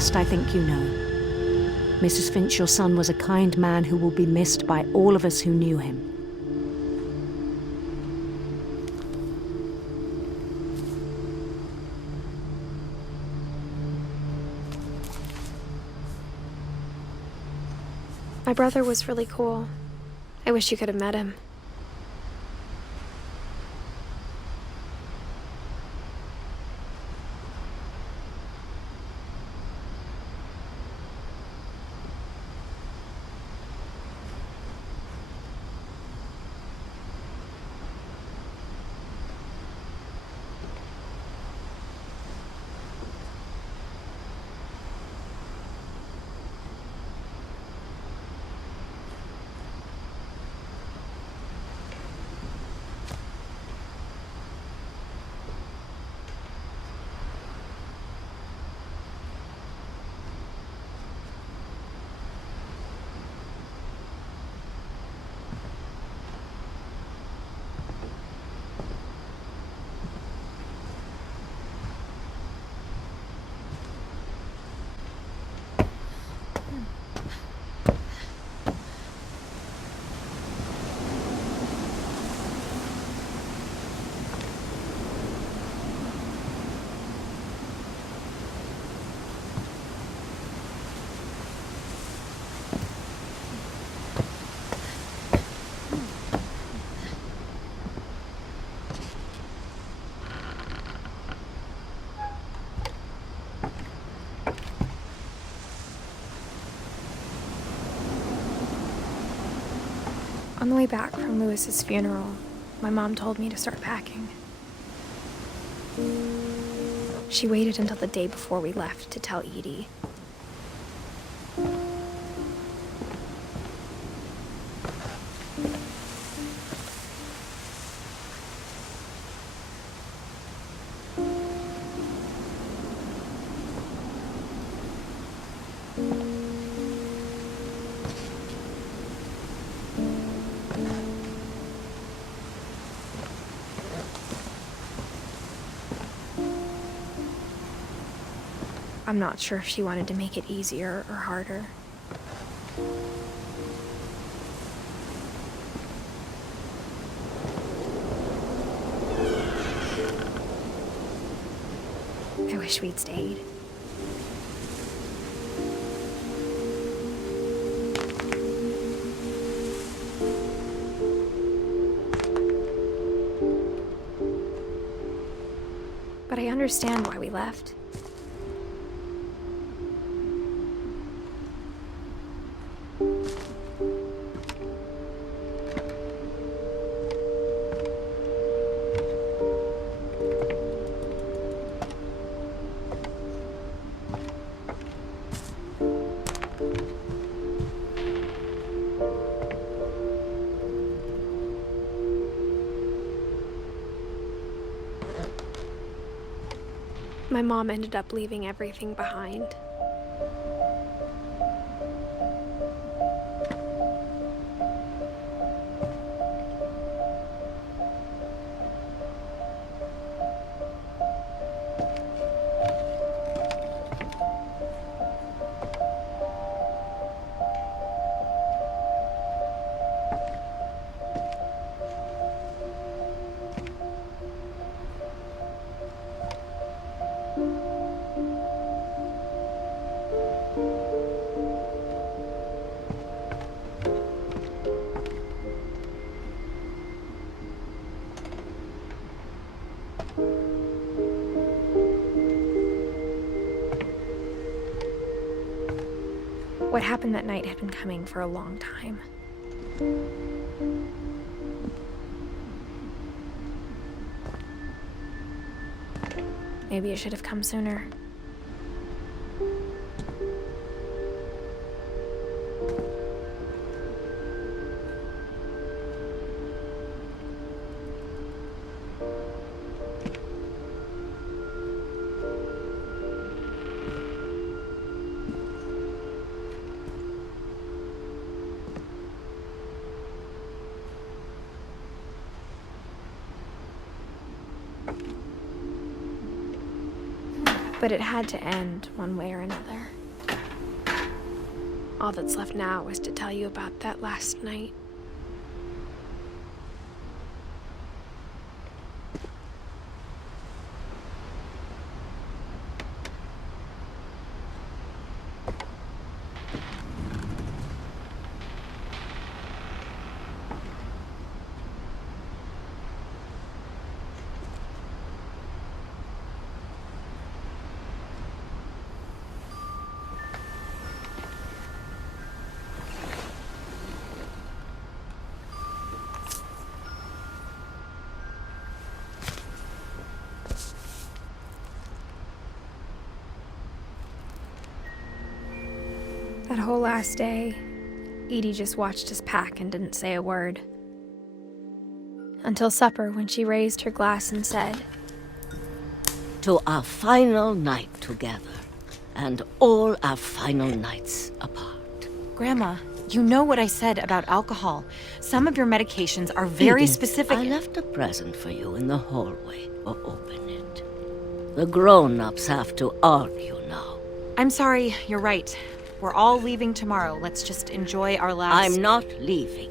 best I think you know. Mrs. Finch, your son was a kind man who will be missed by all of us who knew him. My brother was really cool. I wish you could have met him. On the way back from Lewis's funeral, my mom told me to start packing. She waited until the day before we left to tell Edie. I'm not sure if she wanted to make it easier or harder. I wish we'd stayed. But I understand why we left. My mom ended up leaving everything behind. What happened that night had been coming for a long time. Maybe it should have come sooner. But it had to end one way or another. All that's left now is to tell you about that last night. That whole last day, Edie just watched us pack and didn't say a word. Until supper, when she raised her glass and said, "To our final night together, and all our final nights apart." Grandma, you know what I said about alcohol. Some of your medications are very Edith, specific. I left a present for you in the hallway. Open it. The grown-ups have to argue now. I'm sorry, you're right. We're all leaving tomorrow. Let's just enjoy our last... I'm not leaving.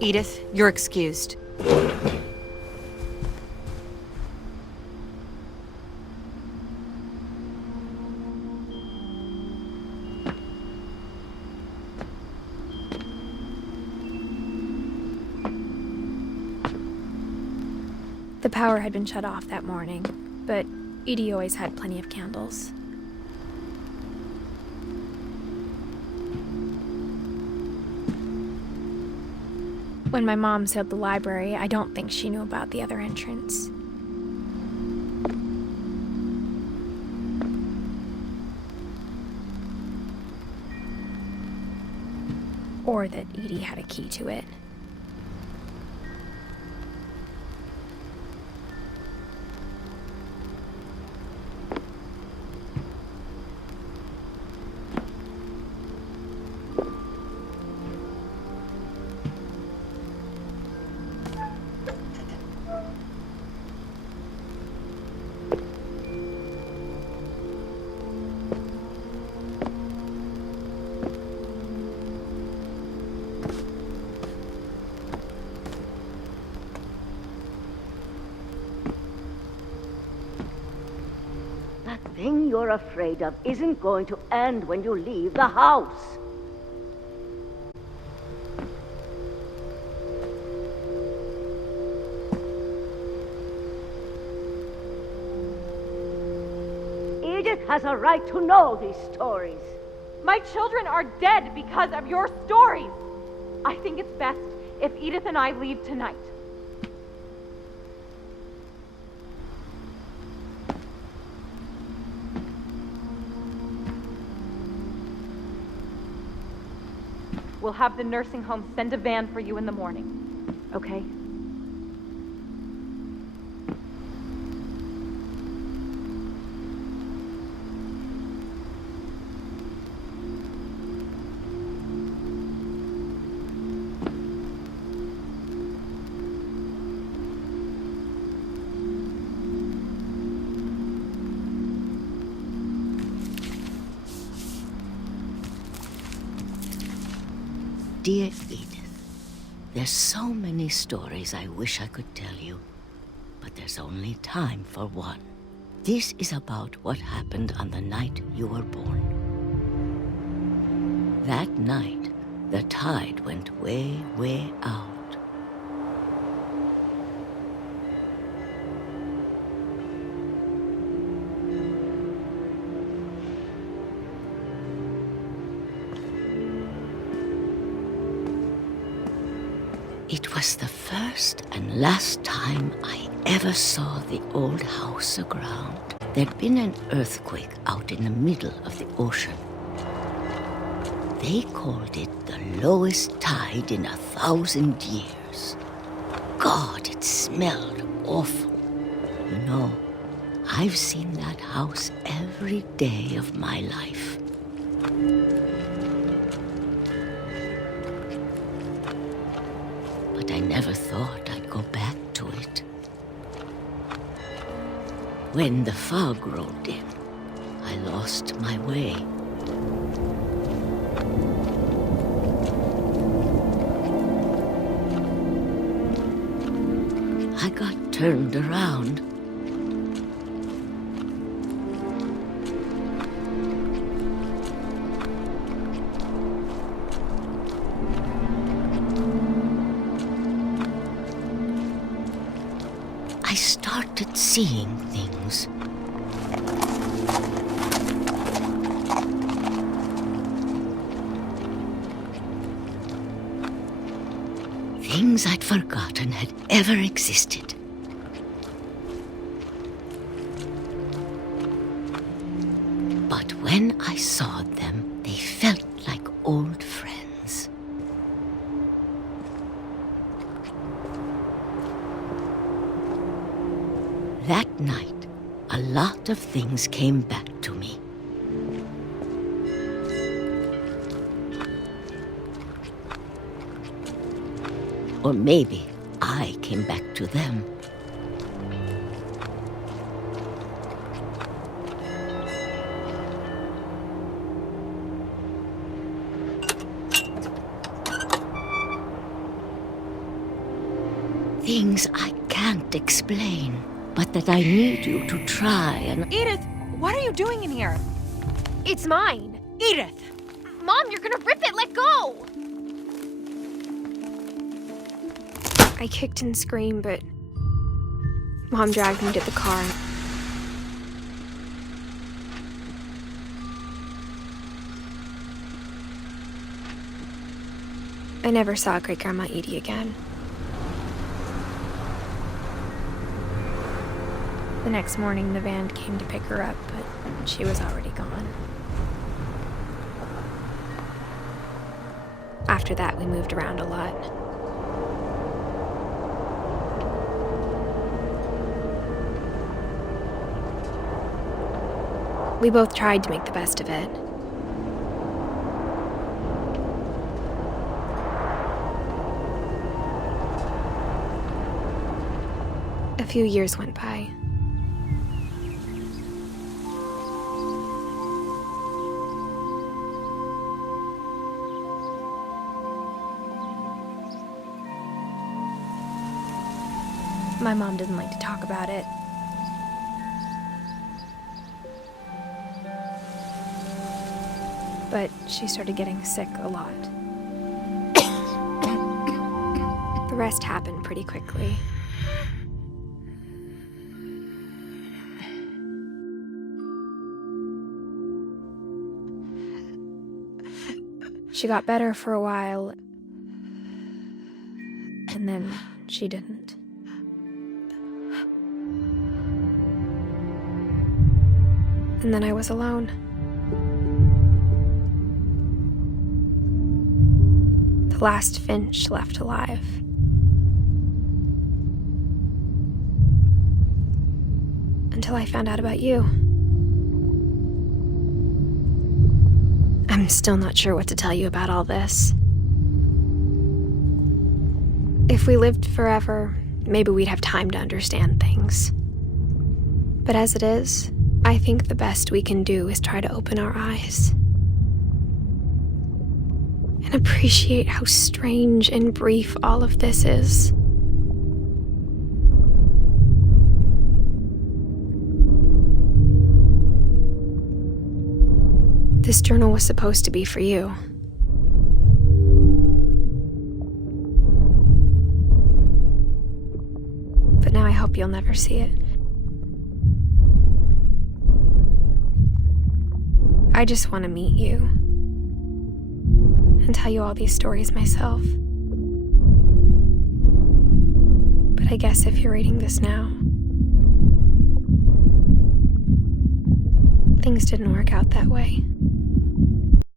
Edith, you're excused. the power had been shut off that morning, but Edie always had plenty of candles. When my mom sealed the library, I don't think she knew about the other entrance. Or that Edie had a key to it. That thing you're afraid of isn't going to end when you leave the house. Edith has a right to know these stories. My children are dead because of your stories. I think it's best if Edith and I leave tonight. We'll have the nursing home send a van for you in the morning, okay? Dear Edith, there's so many stories I wish I could tell you, but there's only time for one. This is about what happened on the night you were born. That night, the tide went way, way out. It was the first and last time I ever saw the old house aground. There'd been an earthquake out in the middle of the ocean. They called it the lowest tide in 1,000 years. God, it smelled awful. You know, I've seen that house every day of my life. But I never thought I'd go back to it. When the fog rolled in, I lost my way. I got turned around. I started seeing things. Things I'd forgotten had ever existed. But when I saw them, they felt like old friends. That night, a lot of things came back to me. Or maybe I came back to them. Things I can't explain, but that I need you to try and... Edith, what are you doing in here? It's mine. Edith! Mom, you're gonna rip it! Let go! I kicked and screamed, but Mom dragged me to the car. I never saw Great-Grandma Edie again. The next morning, the van came to pick her up, but she was already gone. After that, we moved around a lot. We both tried to make the best of it. A few years went by. My mom didn't like to talk about it. But she started getting sick a lot. The rest happened pretty quickly. She got better for a while, and then she didn't. And then I was alone. The last Finch left alive. Until I found out about you. I'm still not sure what to tell you about all this. If we lived forever, maybe we'd have time to understand things. But as it is, I think the best we can do is try to open our eyes and appreciate how strange and brief all of this is. This journal was supposed to be for you. But now I hope you'll never see it. I just want to meet you and tell you all these stories myself. But I guess if you're reading this now, things didn't work out that way.